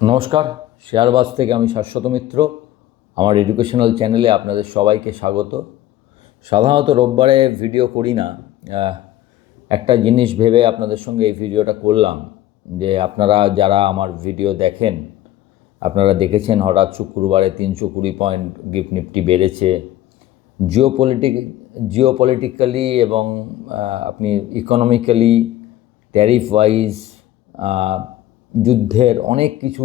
নমস্কার, শেয়ারবাজ থেকে আমি শাশ্বত মিত্র। আমার এডুকেশনাল চ্যানেলে আপনাদের সবাইকে স্বাগত। সাধারণত রোববারে ভিডিও করি না। একটা জিনিস ভেবে আপনাদের সঙ্গে এই ভিডিওটা করলাম যে আপনারা যারা আমার ভিডিও দেখেন, আপনারা দেখেছেন হঠাৎ শুক্রবারে 320 পয়েন্ট গিফট নিফটি বেড়েছে। জিওপলিটিক্যালি এবং আপনি ইকোনমিক্যালি, ট্যারিফ ওয়াইজ, যুদ্ধের অনেক কিছু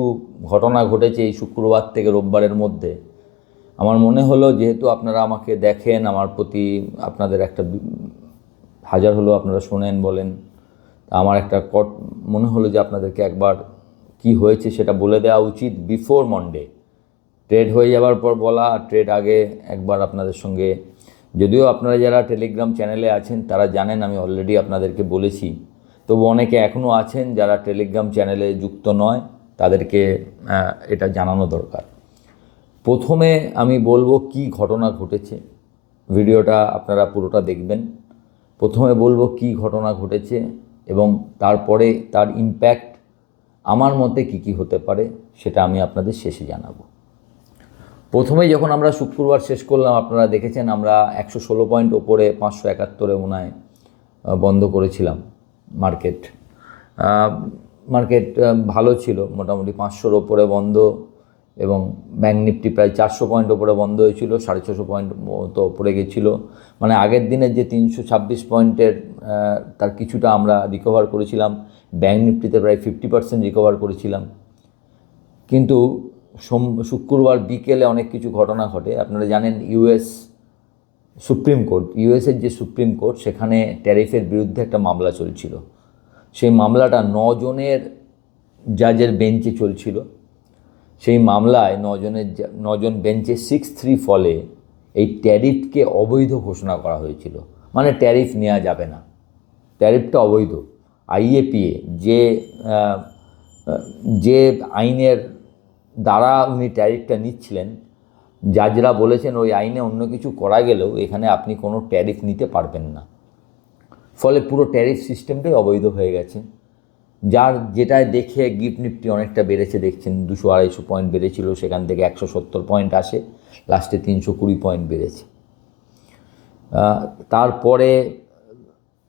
ঘটনা ঘটেছে এই শুক্রবার থেকে রোববারের মধ্যে। আমার মনে হলো যেহেতু আপনারা আমাকে দেখেন, আমার প্রতি আপনাদের একটা হাজার হলো আপনারা শোনেন বলেন, আমার একটা মনে হলো যে আপনাদেরকে একবার কি হয়েছে সেটা বলে দেওয়া উচিত বিফোর মন্ডে। ট্রেড হয়ে যাওয়ার পর বলা, ট্রেড আগে একবার আপনাদের সঙ্গে, যদিও আপনারা যারা টেলিগ্রাম চ্যানেলে আছেন তারা জানেন আমি অলরেডি আপনাদেরকে বলেছি, তবু অনেকে এখনও আছেন যারা টেলিগ্রাম চ্যানেলে যুক্ত নয়, তাদেরকে এটা জানানো দরকার। প্রথমে আমি বলবো কি ঘটনা ঘটেছে, ভিডিওটা আপনারা পুরোটা দেখবেন। প্রথমে বলবো কি ঘটনা ঘটেছে এবং তারপরে তার ইম্প্যাক্ট আমার মতে কি হতে পারে সেটা আমি আপনাদের শেষে জানাবো। প্রথমেই যখন আমরা শুক্রবার শেষ করলাম, আপনারা দেখেছেন আমরা 116 পয়েন্ট ওপরে 571 মনে হয় বন্ধ করেছিলাম। মার্কেট ভালো ছিল, মোটামুটি 500-র ওপরে বন্ধ, এবং ব্যাঙ্ক নিফটি প্রায় 400 পয়েন্ট ওপরে বন্ধ হয়েছিল, 650 পয়েন্ট মতো ওপরে গেছিলো। মানে আগের দিনের যে 326 পয়েন্টের তার কিছুটা আমরা রিকভার করেছিলাম। ব্যাঙ্ক নিফটিতে প্রায় 50% রিকভার করেছিলাম। কিন্তু শুক্রবার বিকেলে অনেক কিছু ঘটনা ঘটে। আপনারা জানেন ইউএসের যে সুপ্রিম কোর্ট, সেখানে ট্যারিফের বিরুদ্ধে একটা মামলা চলছিল। সেই মামলাটা 9 জনের জাজের বেঞ্চে চলছিল। সেই মামলায় 9 জন বেঞ্চে 6-3 ফলে এই ট্যারিফকে অবৈধ ঘোষণা করা হয়েছিল। মানে ট্যারিফ নেওয়া যাবে না, ট্যারিফটা অবৈধ। আইএপিএ যে আইনের দ্বারা উনি ট্যারিফটা নিচ্ছিলেন, জাজরা বলেছেন ওই আইনে অন্য কিছু করা গেলেও এখানে আপনি কোনো ট্যারিফ নিতে পারবেন না। ফলে পুরো ট্যারিফ সিস্টেমটাই অবৈধ হয়ে গেছে। যেটায় দেখে গিফট নিফটি অনেকটা বেড়েছে, দেখছেন 200-250 পয়েন্ট বেড়েছিল, সেখান থেকে 170 পয়েন্ট আসে, লাস্টে 320 পয়েন্ট বেড়েছে। তারপরে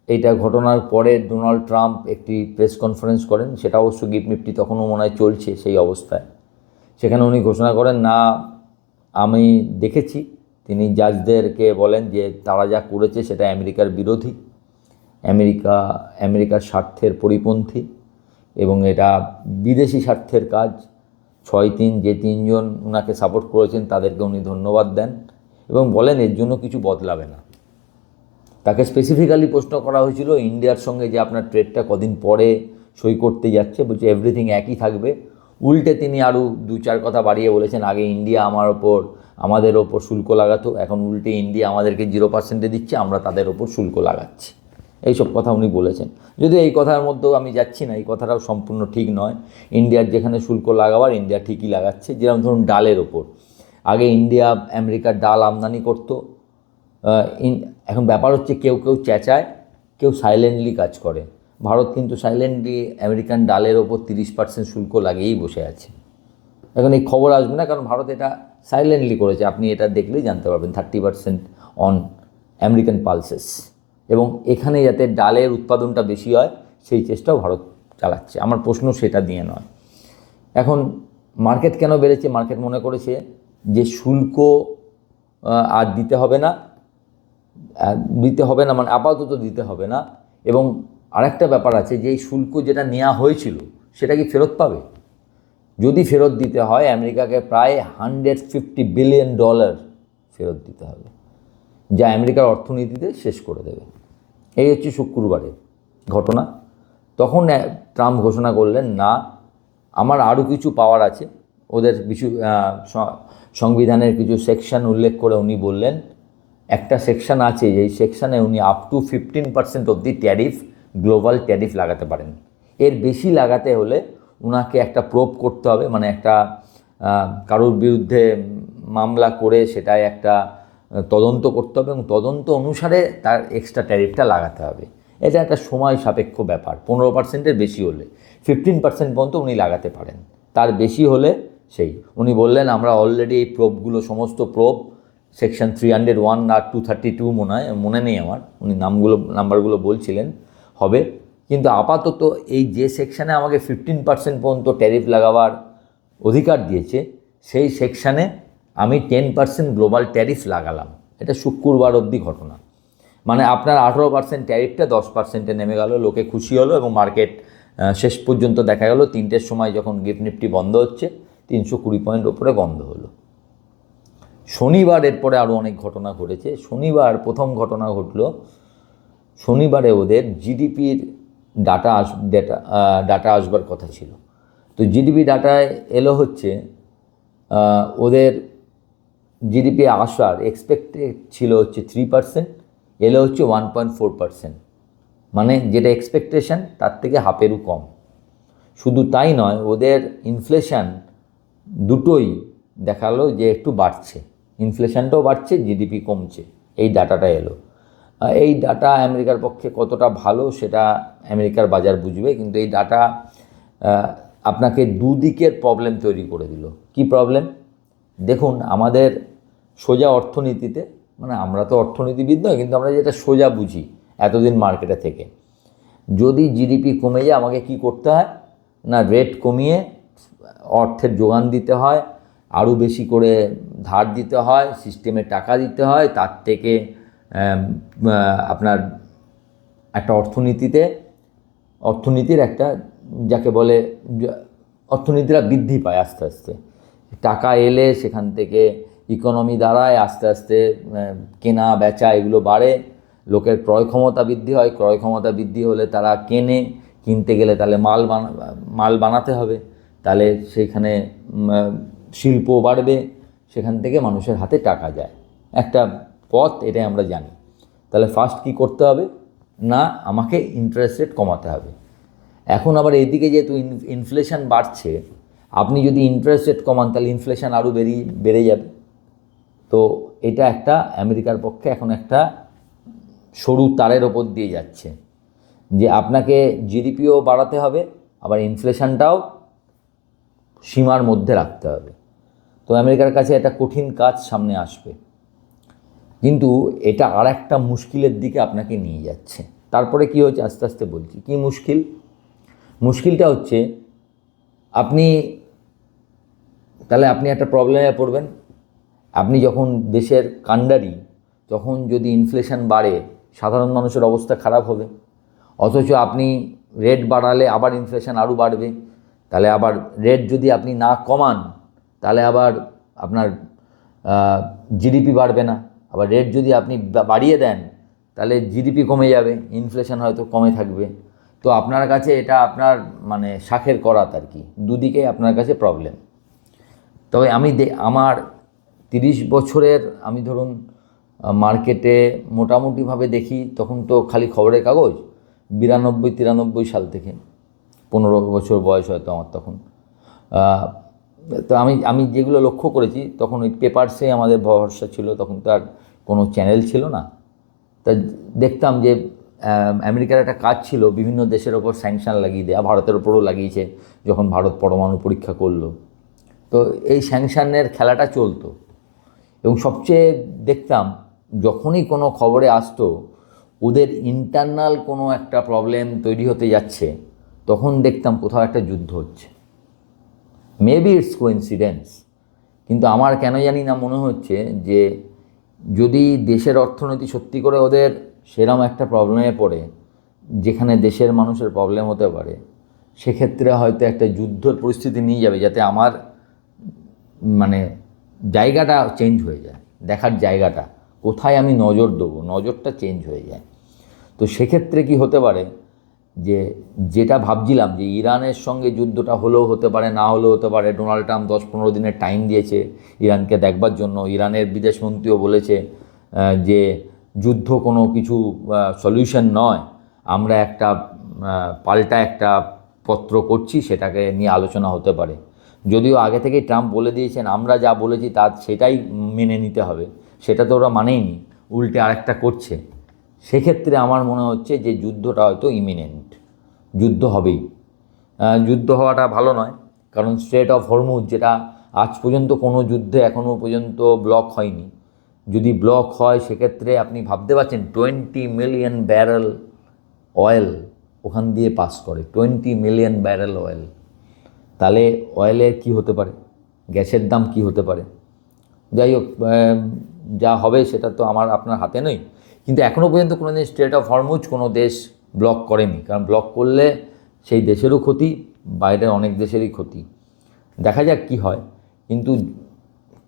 এইটা ঘটনার পরে ডোনাল্ড ট্রাম্প একটি প্রেস কনফারেন্স করেন, সেটা অবশ্য গিফট নিফটি তখনও মনে হয় চলছে সেই অবস্থায়। সেখানে উনি ঘোষণা করেন, না আমি দেখেছি, তিনি জাজদেরকে বলেন যে তারা যা করেছে সেটা আমেরিকার বিরোধী, আমেরিকার স্বার্থের পরিপন্থী, এবং এটা বিদেশি স্বার্থের কাজ। 6-3 যে 3 জন ওনাকে সাপোর্ট করেছেন তাদেরকে উনি ধন্যবাদ দেন এবং বলেন এর জন্য কিছু বদলাবে না। তাকে স্পেসিফিক্যালি প্রশ্ন করা হয়েছিল ইন্ডিয়ার সঙ্গে যে আপনার ট্রেডটা কদিন পরে সই করতে যাচ্ছে, বলছে এভরিথিং একই থাকবে। উল্টে তিনি আরও 2-4 কথা বাড়িয়ে বলেছেন, আগে ইন্ডিয়া আমাদের ওপর শুল্ক লাগাতো, এখন উল্টে ইন্ডিয়া আমাদেরকে 0%-এ দিচ্ছে, আমরা তাদের ওপর শুল্ক লাগাচ্ছি। এইসব কথা উনি বলেছেন। যদিও এই কথার মধ্যেও আমি যাচ্ছি না, এই কথাটাও সম্পূর্ণ ঠিক নয়। ইন্ডিয়ার যেখানে শুল্ক লাগাবার ইন্ডিয়া ঠিকই লাগাচ্ছে। যেরকম ধরুন ডালের ওপর, আগে ইন্ডিয়া আমেরিকার ডাল আমদানি করতো, এখন ব্যাপার হচ্ছে কেউ চেঁচায়, কেউ সাইলেন্টলি কাজ করে। ভারত কিন্তু সাইলেন্টলি আমেরিকান ডালের ওপর 30% শুল্ক লাগিয়েই বসে আছে। এখন এই খবর আসবে না, কারণ ভারত এটা সাইলেন্টলি করেছে। আপনি এটা দেখলেই জানতে পারবেন, 30% অন আমেরিকান পালসেস। এবং এখানে যাতে ডালের উৎপাদনটা বেশি হয় সেই চেষ্টাও ভারত চালাচ্ছে। আমার প্রশ্ন সেটা দিয়ে নয়। এখন মার্কেট কেন বেড়েছে? মার্কেট মনে করেছে যে শুল্ক আর দিতে হবে না, মানে আপাতত দিতে হবে না। এবং আরেকটা ব্যাপার আছে যে এই শুল্ক যেটা নেওয়া হয়েছিল সেটা কি ফেরত পাবে? যদি ফেরত দিতে হয়, আমেরিকাকে প্রায় $150 বিলিয়ন ফেরত দিতে হবে, যা আমেরিকার অর্থনীতিতে শেষ করে দেবে। এই হচ্ছে শুক্রবারের ঘটনা। তখন ট্রাম্প ঘোষণা করলেন, না আমার আরও কিছু পাওয়ার আছে। ওদের কিছু সংবিধানের কিছু সেকশন উল্লেখ করে উনি বললেন, একটা সেকশন আছে যেই সেকশানে উনি up to 15% of the tariff, global tariff লাগাতে পারেন। এর বেশি লাগাতে হলে ওনাকে একটা প্রোব করতে হবে, মানে একটা কারোর বিরুদ্ধে মামলা করে সেটায় একটা তদন্ত করতে হবে এবং তদন্ত অনুসারে তার এক্সট্রা ট্যারিফটা লাগাতে হবে। এটা একটা সময় সাপেক্ষ ব্যাপার। 15%-এর বেশি হলে 15% পর্যন্ত উনি লাগাতে পারেন। তার বেশি হলে সেই উনি বললেন আমরা অলরেডি এই প্রোবগুলো সমস্ত প্রোব সেকশন 301 আর 232 মনে নেই আমার, উনি নাম্বারগুলো বলছিলেন হবে, কিন্তু আপাতত এই যে সেকশানে আমাকে 15% পর্যন্ত ট্যারিফ লাগাবার অধিকার দিয়েছে সেই সেকশানে আমি 10% গ্লোবাল ট্যারিফ লাগালাম। এটা শুক্রবার অবধি ঘটনা, মানে আপনার 18% ট্যারিফটা 10%-এ নেমে গেল, লোকে খুশি হলো এবং মার্কেট শেষ পর্যন্ত দেখা গেল 3টের সময় যখন গিফট নিফটি বন্ধ হচ্ছে 320 পয়েন্ট ওপরে বন্ধ হলো। শনিবার এরপরে আরও অনেক ঘটনা ঘটেছে। শনিবার প্রথম ঘটনা ঘটল, শনিবারে ওদের জিডিপির ডাটা আসবার কথা ছিল। তো জিডিপি ডাটায় এলো হচ্ছে ওদের জিডিপি আসার এক্সপেক্টেড ছিল হচ্ছে 3%, এলো হচ্ছে 1.4%, মানে যেটা এক্সপেকটেশন তার থেকে হাফেরও কম। শুধু তাই নয়, ওদের ইনফ্লেশন দুটোই দেখালো যে একটু বাড়ছে, ইনফ্লেশনটাও বাড়ছে, জিডিপি কমছে, এই ডাটাটা এলো। এই ডাটা আমেরিকার পক্ষে কতটা ভালো সেটা আমেরিকার বাজার বুঝবে, কিন্তু এই ডাটা আপনাকে দুদিকের প্রবলেম তৈরি করে দিল। কি প্রবলেম? দেখুন, আমাদের সোজা অর্থনীতিতে, মানে আমরা তো অর্থনীতিবিদ নয়, কিন্তু আমরা যেটা সোজা বুঝি এতদিন মার্কেটে থেকে, যদি জিডিপি কমে যায় আমাকে কি করতে হয় না, রেট কমিয়ে অর্থের যোগান দিতে হয়, আরও বেশি করে ধার দিতে হয়, সিস্টেমে টাকা দিতে হয়, তার থেকে আপনার একটা অর্থনীতির একটা যাকে বলে অর্থনীতিরা বৃদ্ধি পায় আস্তে আস্তে, টাকা এলে সেখান থেকে ইকোনমি দাঁড়ায়, আস্তে আস্তে কেনা বেচা এগুলো বাড়ে, লোকের ক্রয় ক্ষমতা বৃদ্ধি হয়, ক্রয় ক্ষমতা বৃদ্ধি হলে তারা কেনে, কিনতে গেলে তাহলে মাল বানাতে হবে, তাহলে সেইখানে শিল্প বাড়বে, সেখান থেকে মানুষের হাতে টাকা যায়, একটা পথ, এটাই আমরা জানি। তাহলে ফার্স্ট কী করতে হবে না, আমাকে ইন্টারেস্ট রেট কমাতে হবে। এখন আবার এইদিকে যেহেতু ইনফ্লেশন বাড়ছে, আপনি যদি ইন্টারেস্ট রেট কমান তাহলে ইনফ্লেশন আরও বেড়ে যাবে। তো এটা একটা আমেরিকার পক্ষে এখন একটা সরু তারের ওপর দিয়ে যাচ্ছে, যে আপনাকে জিডিপিও বাড়াতে হবে, আবার ইনফ্লেশনটাও সীমার মধ্যে রাখতে হবে। তো আমেরিকার কাছে একটা কঠিন কাজ সামনে আসবে, কিন্তু এটা আর একটা মুশকিলের দিকে আপনাকে নিয়ে যাচ্ছে। তারপরে কি হচ্ছে আস্তে আস্তে বলছি। কি মুশকিলটা হচ্ছে, আপনি একটা প্রবলেমে পড়বেন। আপনি যখন দেশের কাণ্ডারি, তখন যদি ইনফ্লেশন বাড়ে সাধারণ মানুষের অবস্থা খারাপ হবে, অথচ আপনি রেট বাড়ালে আবার ইনফ্লেশন আরও বাড়বে, তাহলে আবার রেট যদি আপনি না কমান তাহলে আবার আপনার জিডিপি বাড়বে না, আবার রেট যদি আপনি বাড়িয়ে দেন তাহলে জিডিপি কমে যাবে, ইনফ্লেশন হয়তো কমে থাকবে। তো আপনার কাছে এটা আপনার মানে শাখের করাত আর কি, দুদিকে আপনার কাছে প্রবলেম। তবে আমার 30 বছরের আমি ধরুন মার্কেটে মোটামুটিভাবে দেখি, তখন তো খালি খবরের কাগজ, 92-93 সাল থেকে, 15 বছর বয়স হয়তো আমার তখন। তো আমি যেগুলো লক্ষ্য করেছি, তখন ওই পেপারসে আমাদের ভরসা ছিল, তখন তো আর কোনো চ্যানেল ছিল না। তা দেখতাম যে আমেরিকার একটা কাজ ছিল বিভিন্ন দেশের ওপর স্যাংশন লাগিয়ে দেওয়া, ভারতের ওপরও লাগিয়েছে যখন ভারত পরমাণু পরীক্ষা করলো। তো এই স্যাংশনের খেলাটা চলতো, এবং সবচেয়ে দেখতাম যখনই কোনো খবরে আসতো ওদের ইন্টারনাল কোনো একটা প্রবলেম তৈরি হতে যাচ্ছে, তখন দেখতাম কোথাও একটা যুদ্ধ হচ্ছে। মেবি ইটস কোইন্সিডেন্স, কিন্তু আমার কেন জানি না মনে হচ্ছে যে যদি দেশের অর্থনীতি সত্যি করে ওদের সেরম একটা প্রবলেমে পড়ে যেখানে দেশের মানুষের প্রবলেম হতে পারে, সেক্ষেত্রে হয়তো একটা যুদ্ধর পরিস্থিতি নিয়ে যাবে, যাতে আমার মানে জায়গাটা চেঞ্জ হয়ে যায়, দেখার জায়গাটা কোথায় আমি নজর দেবো, নজরটা চেঞ্জ হয়ে যায়। তো সেক্ষেত্রে কি হতে পারে, যেটা ভাবছিলাম যে ইরানের সঙ্গে যুদ্ধটা হলেও হতে পারে, না হলেও হতে পারে। ডোনাল্ড ট্রাম্প 10-15 দিনের টাইম দিয়েছে ইরানকে দেখবার জন্য। ইরানের বিদেশমন্ত্রীও বলেছে যে যুদ্ধ কোনো কিছু সলিউশন নয়, আমরা একটা পাল্টা একটা পত্র করছি, সেটাকে নিয়ে আলোচনা হতে পারে। যদিও আগে থেকেই ট্রাম্প বলে দিয়েছেন আমরা যা বলেছি সেটাই মেনে নিতে হবে, সেটা তো ওরা মানেইনি, উল্টে আরেকটা করছে। সেক্ষেত্রে আমার মনে হচ্ছে যে যুদ্ধটা হয়তো ইমিনেন্ট, যুদ্ধ হবেই। যুদ্ধ হওয়াটা ভালো নয়, কারণ স্ট্রেট অফ হরমুজ, যেটা আজ পর্যন্ত কোনো যুদ্ধে এখনও পর্যন্ত ব্লক হয়নি, যদি ব্লক হয় সেক্ষেত্রে আপনি ভাবতে পারছেন 20 মিলিয়ন ব্যারেল অয়েল ওখান দিয়ে পাস করে, 20 মিলিয়ন ব্যারেল অয়েল। তাহলে অয়েলের কি হতে পারে, গ্যাসের দাম কি হতে পারে। যাই হোক, যা হবে সেটা তো আমার আপনার হাতে নেই, কিন্তু এখনও পর্যন্ত কোনো দিন স্ট্রেট অফ হরমুজ কোনো দেশ ব্লক করেনি, কারণ ব্লক করলে সেই দেশেরও ক্ষতি, বাইরের অনেক দেশেরই ক্ষতি। দেখা যাক কি হয়। কিন্তু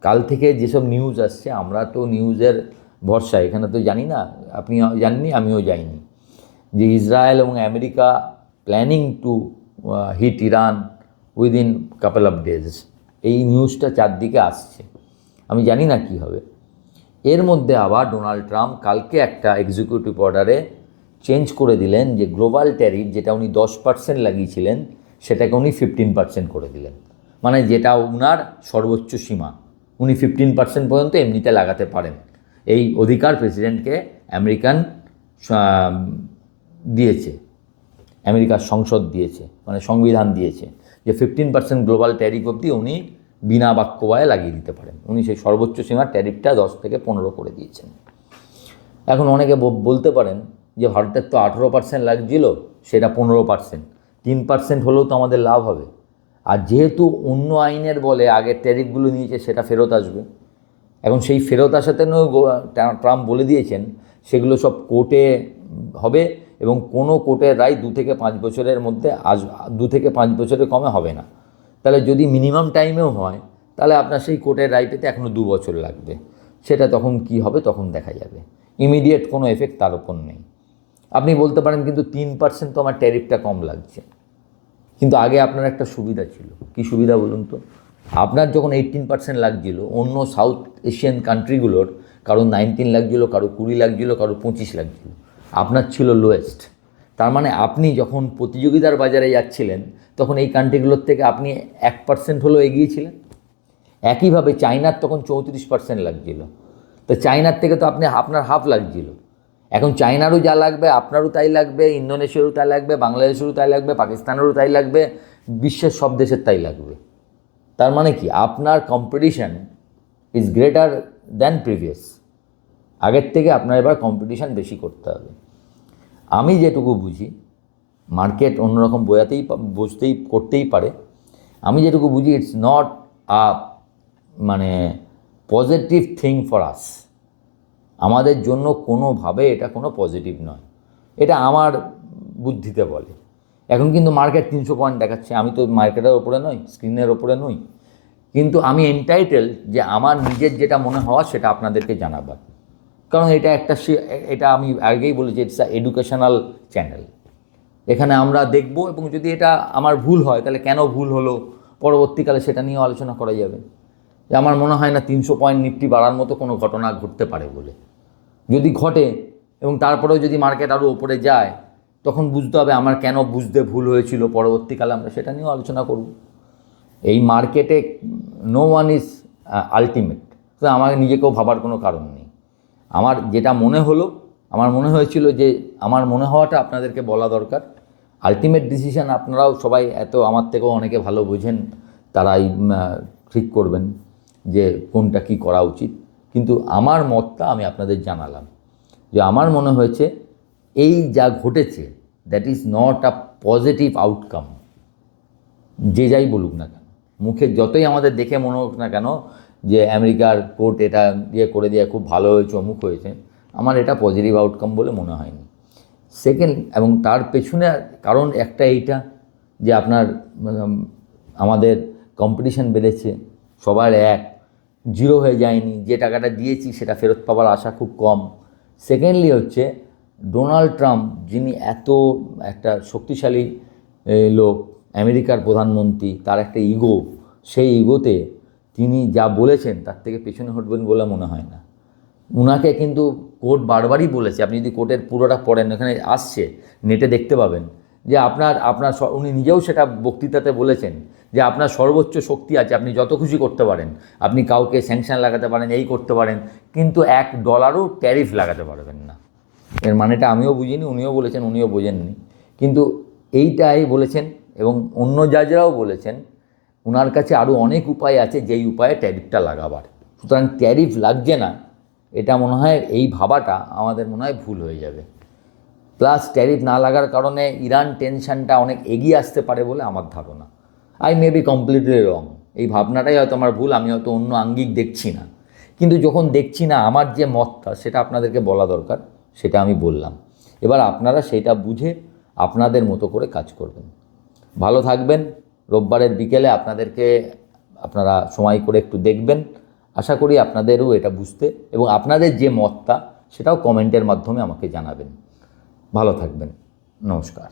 কাল থেকে যেসব নিউজ আসছে, আমরা তো নিউজের ভরসা, এখানে তো জানি না, আপনি জানেননি, আমিও যাইনি, যে ইসরায়েল এবং America planning to hit Iran within couple of days, এই নিউজটা চারদিকে আসছে। আমি জানি না কি হবে। এর মধ্যে আবার ডোনাল্ড ট্রাম্প কালকে একটা এক্সিকিউটিভ অর্ডারে চেঞ্জ করে দিলেন, যে গ্লোবাল ট্যারিফ যেটা উনি 10% লাগিয়েছিলেন সেটাকে উনি 15% করে দিলেন। মানে যেটা উনার সর্বোচ্চ সীমা, উনি 15% পর্যন্ত এমনিতে লাগাতে পারেন। এই অধিকার প্রেসিডেন্টকে আমেরিকান দিয়েছে, আমেরিকার সংসদ দিয়েছে, মানে সংবিধান দিয়েছে, যে 15% গ্লোবাল ট্যারিফ অবধি উনি বিনা বাক্যবায়ে লাগিয়ে দিতে পারেন। উনি সেই সর্বোচ্চ সীমার ট্যারিফটা 10 থেকে 15 করে দিয়েছেন। এখন অনেকে বলতে পারেন যে ভারতের তো 18% লাগছিল, সেটা 15%, 3% হলেও তো আমাদের লাভ হবে। আর যেহেতু অন্য আইনের বলে আগের ট্যারিফগুলো নিয়েছে সেটা ফেরত আসবে, এখন সেই ফেরত আসাতেও ট্রাম্প বলে দিয়েছেন সেগুলো সব কোর্টে হবে, এবং কোনো কোর্টের রায় 2 থেকে 5 বছরের মধ্যে 2 থেকে 5 বছরের কমে হবে না। তাহলে যদি মিনিমাম টাইমেও হয়, তাহলে আপনার সেই কোর্টের রায় পেতে এখনও 2 বছর লাগবে। সেটা তখন কি হবে তখন দেখা যাবে, ইমিডিয়েট কোনো এফেক্ট তার ওপর নেই। আপনি বলতে পারেন কিন্তু 3% তো আমার ট্যারিফটা কম লাগছে, কিন্তু আগে আপনার একটা সুবিধা ছিল। কি সুবিধা বলুন তো? আপনার যখন 18% লাগছিল, অন্য সাউথ এশিয়ান কান্ট্রিগুলোর কারো 19 লাগছিল, কারো 20 লাগছিল, কারো 25 লাগছিল, আপনার ছিল লোয়েস্ট। তার মানে আপনি যখন প্রতিযোগিতার বাজারে যাচ্ছিলেন তখন এই কান্ট্রিগুলোর থেকে আপনি 1% হলেও এগিয়েছিলেন। একইভাবে চায়নার তখন 34% লাগছিল, তো চায়নার থেকে তো আপনার হাফ লাগছিল। এখন চায়নারও যা লাগবে আপনারও তাই লাগবে, ইন্দোনেশিয়ারও তাই লাগবে, বাংলাদেশেরও তাই লাগবে, পাকিস্তানেরও তাই লাগবে, বিশ্বের সব দেশের তাই লাগবে। তার মানে কি, আপনার competition is greater than previous. আগের থেকে আপনার এবার কম্পিটিশান বেশি করতে হবে। আমি যেটুকু বুঝি, মার্কেট অন্যরকম করতেই পারে, আমি যেটুকু বুঝি ইটস নট আ মানে পজিটিভ থিং ফর আস। আমাদের জন্য কোনোভাবে এটা কোনো পজিটিভ নয়, এটা আমার বুদ্ধিতে বলে। এখন কিন্তু মার্কেট 300 পয়েন্ট দেখাচ্ছে, আমি তো মার্কেটের ওপরে নই, স্ক্রিনের ওপরে নই, কিন্তু আমি এন্টাইটেল যে আমার নিজের যেটা মনে হওয়া সেটা আপনাদেরকে জানাবার। কারণ এটা আমি আগেই বলেছি, ইটস আ এডুকেশনাল চ্যানেল। এখানে আমরা দেখব, এবং যদি এটা আমার ভুল হয় তাহলে কেন ভুল হলো পরবর্তীকালে সেটা নিয়েও আলোচনা করা যাবে। যে আমার মনে হয় না 300 পয়েন্ট নিফটি বাড়ার মতো কোনো ঘটনা ঘটতে পারে বলে। যদি ঘটে এবং তারপরেও যদি মার্কেট আরও ওপরে যায়, তখন বুঝতে হবে আমার কেন বুঝতে ভুল হয়েছিল, পরবর্তীকালে আমরা সেটা নিয়েও আলোচনা করব। এই মার্কেটে নো ওয়ান ইজ আলটিমেট, তো আমার নিজেকেও ভাবার কোনো কারণ নেই। আমার যেটা মনে হলো, আমার মনে হয়েছিল যে আমার মনে হওয়াটা আপনাদেরকে বলা দরকার। আলটিমেট ডিসিশান আপনারাও সবাই এত আমার থেকেও অনেকে ভালো বোঝেন, তারাই ঠিক করবেন যে কোনটা কি করা উচিত। কিন্তু আমার মতটা আমি আপনাদের জানালাম, যে আমার মনে হয়েছে এই যা ঘটেছে that is not a positive outcome. যে যাই বলুক না কেন, মুখে যতই আমাদের দেখে মনে হোক না কেন যে আমেরিকার কোর্ট এটা করে দিয়ে খুব ভালো হয়েছে, অমুক হয়েছে, আমার এটা পজিটিভ আউটকাম বলে মনে হয়নি। সেকেন্ড, এবং তার পেছনে কারণ একটা এইটা যে আপনার আমাদের কম্পিটিশান বেড়েছে, সবার জিরো হয়ে যায়নি, যে টাকাটা দিয়েছি সেটা ফেরত পাওয়ার আশা খুব কম। সেকেন্ডলি হচ্ছে ডোনাল্ড ট্রাম্প, যিনি এত একটা শক্তিশালী লোক, আমেরিকার প্রধানমন্ত্রী, তার একটা ইগো, সেই ইগোতে তিনি যা বলেছেন তার থেকে পেছনে হটবেন বলে মনে হয় না। উনাকে কিন্তু কোর্ট বারবারই বলেছে, আপনি যদি কোর্টের পুরোটা পড়েন, এখানে আসছে, নেটে দেখতে পাবেন, যে উনি নিজেও সেটা বক্তৃতাতে বলেছেন যে আপনার সর্বোচ্চ শক্তি আছে, আপনি যত খুশি করতে পারেন, আপনি কাউকে স্যাংশন লাগাতে পারেন, এই করতে পারেন, কিন্তু $1 ট্যারিফ লাগাতে পারবেন না। এর মানেটা আমিও বুঝিনি, উনিও বলেছেন, উনিও বোঝেননি, কিন্তু এইটাই বলেছেন। এবং অন্য জাজরাও বলেছেন ওনার কাছে আরও অনেক উপায় আছে যেই উপায়ে ট্যারিফটা লাগাবার। সুতরাং ট্যারিফ লাগছে না, এটা মনে হয় এই ভাবাটা আমাদের মনে হয় ভুল হয়ে যাবে। প্লাস ট্যারিফ না লাগার কারণে ইরান টেনশনটা অনেক এগিয়ে আসতে পারে বলে আমার ধারণা। আই মে বি কমপ্লিটলি রং, এই ভাবনাটাই হয়তো আমার ভুল, আমি হয়তো অন্য আঙ্গিক দেখছি না। কিন্তু যখন দেখছি না, আমার যে মতটা সেটা আপনাদেরকে বলা দরকার, সেটা আমি বললাম। এবার আপনারা সেটা বুঝে আপনাদের মতো করে কাজ করবেন। ভালো থাকবেন। রোববারের বিকেলে আপনারা সময় করে একটু দেখবেন। আশা করি আপনাদেরও এটা বুঝতে এবং আপনাদের যে মতটা সেটাও কমেন্টের মাধ্যমে আমাকে জানাবেন। ভালো থাকবেন। নমস্কার।